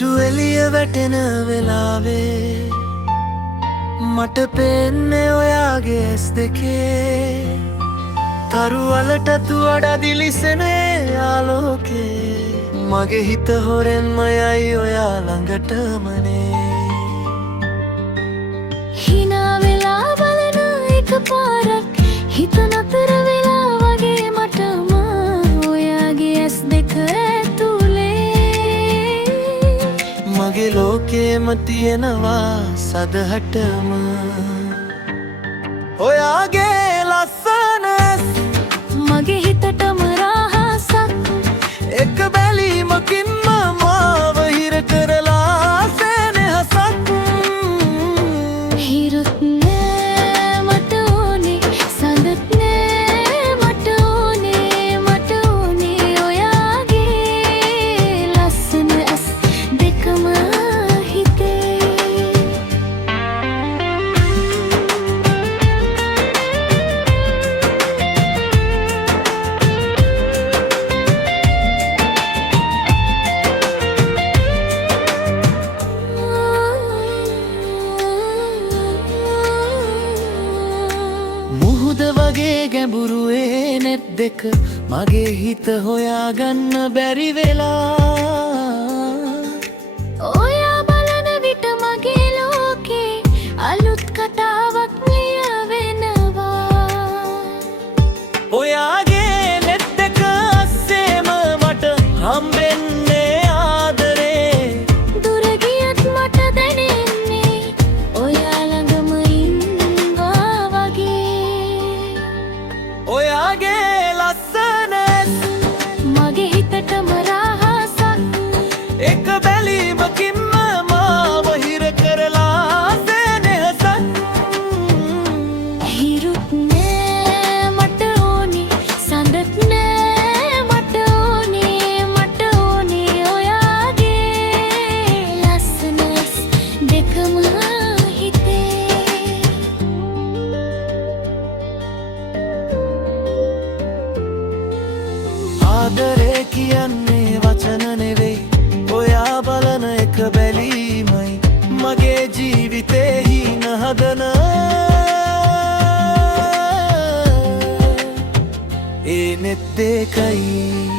හිරු එළිය වැටෙන වෙලාවේ මට පේන්නේ ඔයාගේ ඇස් දෙකේ තරු වලටත් වඩා දිලිසෙන ආලෝකේ මගේ හිත හොරෙන්ම යයි ඔයා ළඟටමනේ හිනා වෙලා බලන එකපාරක් හිත නතර වෙලා වගේ මටම ඔයාගේ ඇස් දෙක ඇතුලේ මගේ ලෝකෙම තියෙනවා සදහටම ඔයාගේ ලස්සන ඇස් මගේ හිතටම රහසක් එක බැලීමකින්ම මාව හිර කරලා සෙනෙහසක් හිරුත් නෑ මට ඕනේ සඳත් නෑ මට ඕනේ ඔයාගේ ලස්සන ඇස් දෙකම හිතේ මුහුද වගේ ගැඹුරුවේ නෙත් දෙක මගේ හිත හොයාගන්න බැරි වෙලා ඔයා බලන විට මගේ ලෝකේ අලුත් කතාවක් ලියවෙනවා ඔයාගේ නෙත් දෙක අස්සේම මට හම්බෙන්නේ ආදරේ දුර ගියත් මට දැනෙන්නේ ඔයා ළඟම ඉන්නවා වගේ ඔයාගේ ලස්සන ඇස් මගේ හිතටම රහසක් එක බැලීමකින්ම මාව හිර කරලා සෙනෙහසක් හිරුත් නෑ මට ඕනේ සඳත් නෑ මට ඕනේ ඔයාගේ ලස්සන ඇස් දෙකම හිතේ ආදරේ කියන්නේ වචන නෙවෙයි ඔයා බලන එක බැලීමයි මගේ ජීවිතේ හින හදන ඒ නෙත් දෙකයි